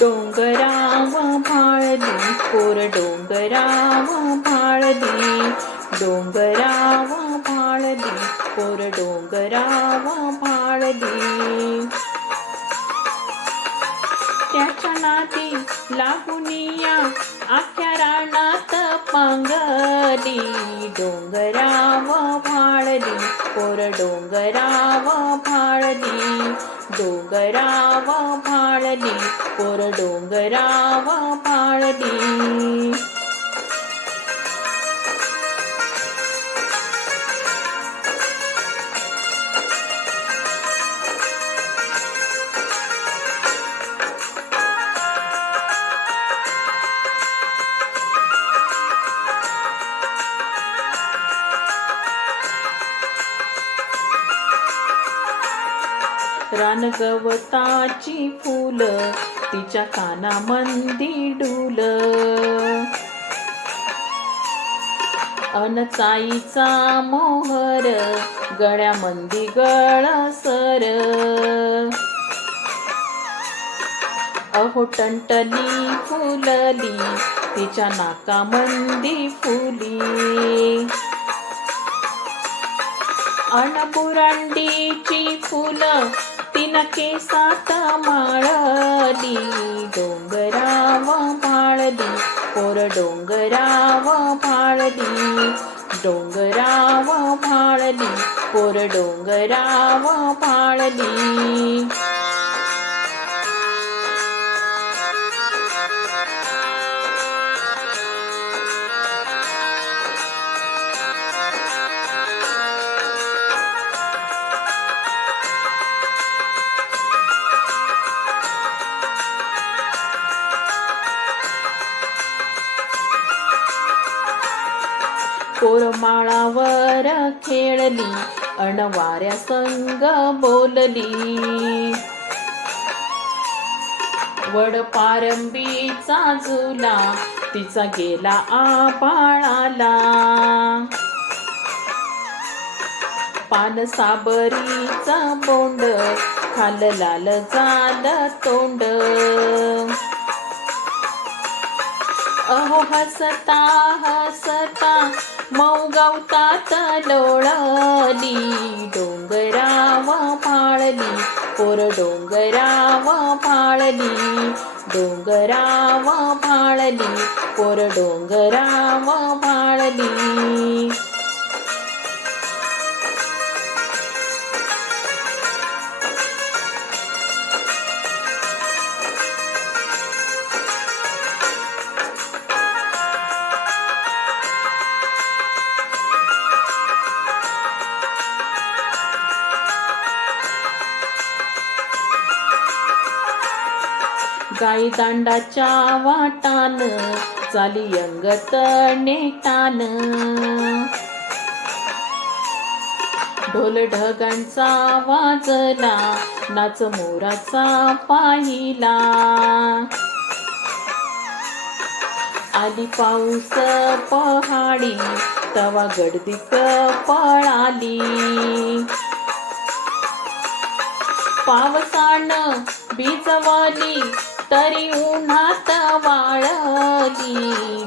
डोंगराव भाळली core डोंगराव भाळली डोंगराव भाळली पोर डोंगराव भाळली त्याच्या नाती लागुनिया आख्या रानात पांगली डोंगराव भाळली पोर डोंगराव भाळली डोंगरावा फाळली पोर डोंगरावा फाळली. रानगवताची फुल तिच्या कानामंदी डुल. अनचाईचा मोहर गळ्यामंदी गळसर. अहो टंटली फुलली तिच्या नाकामंदी फुली. अनबुरांडीची फुलं केसात माळली डोंगराव भाळली पोर डोंगराव भाळली डोंगराव भाळली पोर डोंगराव भाळली कोरमाळावर खेळली अणवाऱ्या संग बोलली. वड पारंबीचा झुला तिचा गेला आबाळाला. पान साबरीचा बोंड खाल लाल जाल तोंड. अहो हसता हसता मऊ गवतात लोळली डोंगराव पाळली पोर डोंगराव पाळली डोंगराव पाळली पोर डोंगराव पाळली. जाई दांडाच्या वाटान चाली अंगत नेटान. ढोल ढगांचा वाजला नाच मोराचा पाहिला. आली पाऊस पहाडी तवा गर्दीत पळाली. पावसान बीजवाली तरी उन्हात वाळली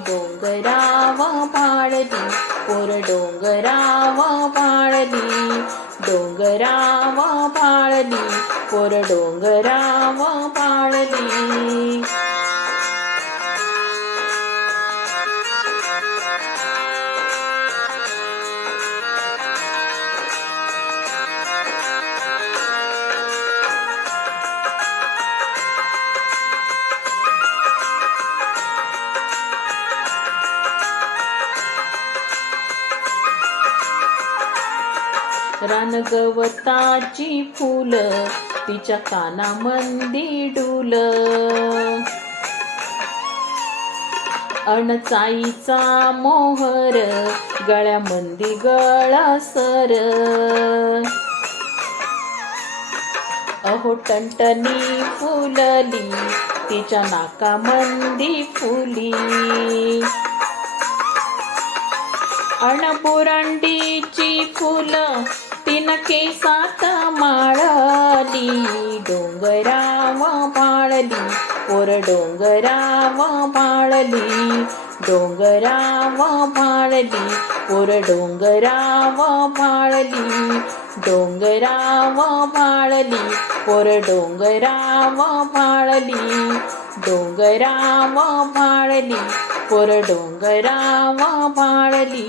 डोंगराव पाळली पोर डोंगराव पाळली डोंगराव पाळली पोर डोंगराव पाळली. रानगवताची फुल तिच्या कानामंदी डुल. अणचाईचा मोहर गळ्यामंदी गळसर अहो टंटनी फुलली तिच्या नाकामंदी फुली. अणपुरंडीची फुलं तिनं केसात माळली डोंगराव पाळली पोर डोंगराव पाळली डोंगराव पाळली पोर डोंगराव पाळली डोंगराव पाळली पोर डोंगराव पाळली डोंगराव पाळली पोर डोंगराव पाळली.